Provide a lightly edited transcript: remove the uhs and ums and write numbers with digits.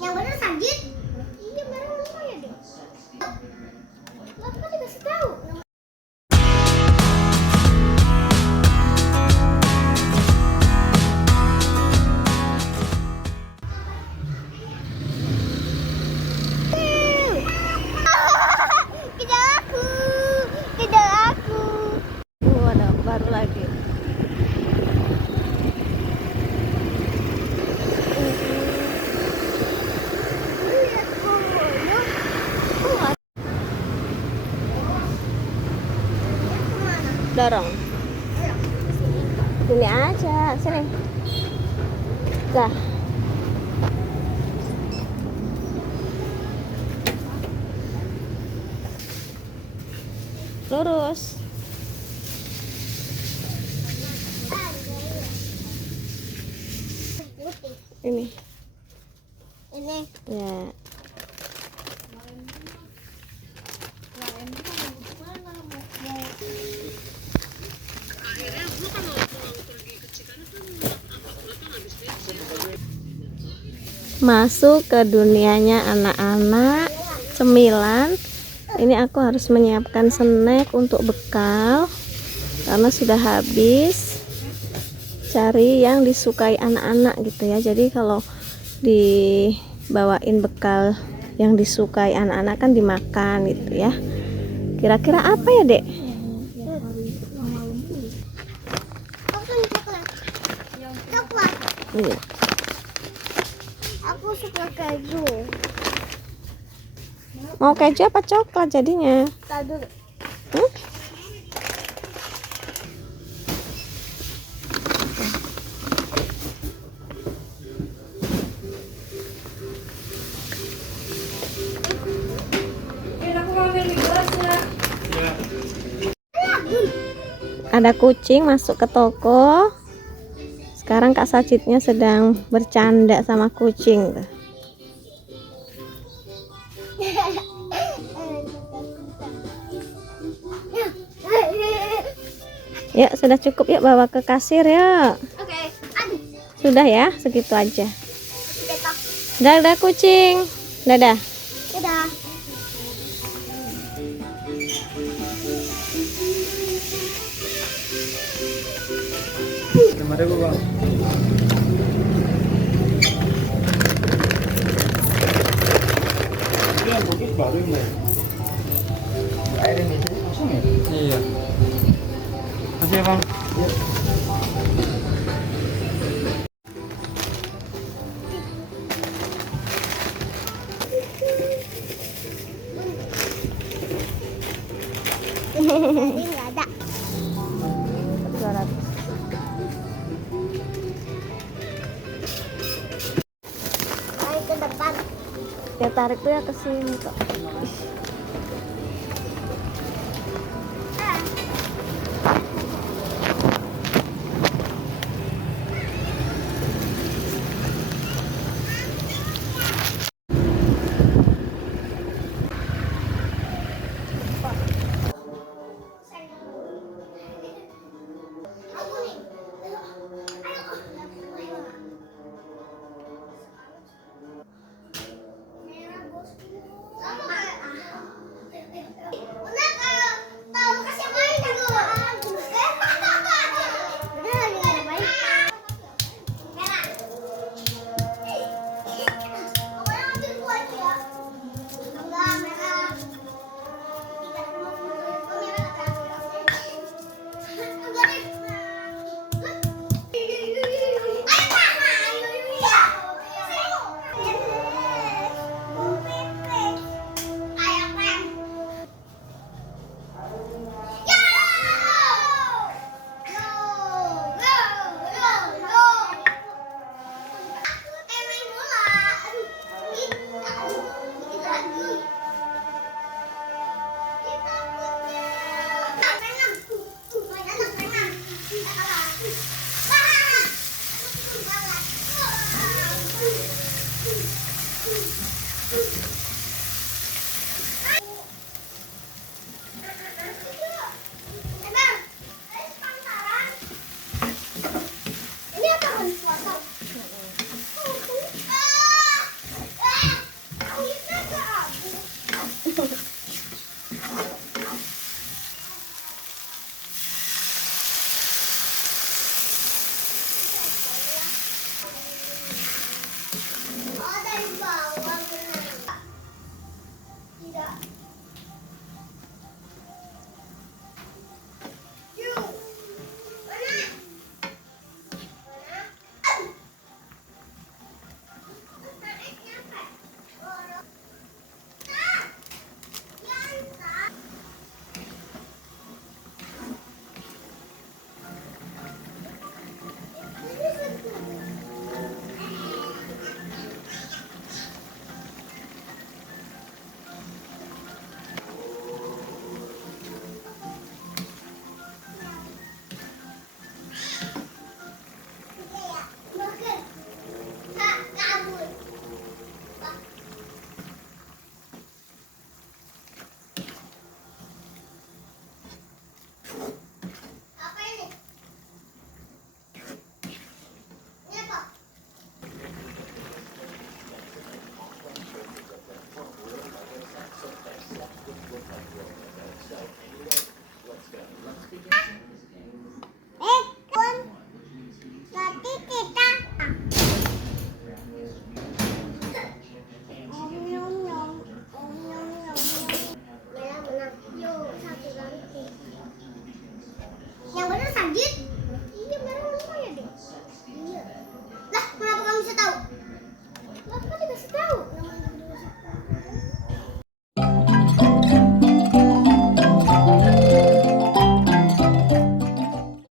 Yang benar Sanjit. Iya baru ya deh. Bapak dikasih tahu. Kejar aku, kejar aku. Ada baru lagi. Lihat komodo. Kemana? Dorong. Sini aja, sini. Dah. Lurus. Ini. Ini. Ya. Masuk ke dunianya anak-anak cemilan. Ini aku harus menyiapkan snack untuk bekal karena sudah habis. Cari yang disukai anak-anak gitu ya. Jadi kalau dibawain bekal yang disukai anak-anak kan dimakan gitu ya. Kira-kira apa ya, Dek? Aku coklat. Coklat. Iya. Aku suka keju. Mau keju apa coklat jadinya? Tadi. Hmm? Ada kucing masuk ke toko. Sekarang Kak Sajidnya sedang bercanda sama kucing. Yuk, sudah cukup, yuk bawa ke kasir ya. Oke. Sudah ya, segitu aja. Cetak. Dadah kucing. Dadah. Dadah. Mari Bu, Bang. Ini yang putus baru ini. Air ini kosong ya? Iya. Kasih ya, Bang. Iya. Tadi nggak ada. 200. Ayo ke depan. Ya tarik tuh ya ke sini kok. Ih.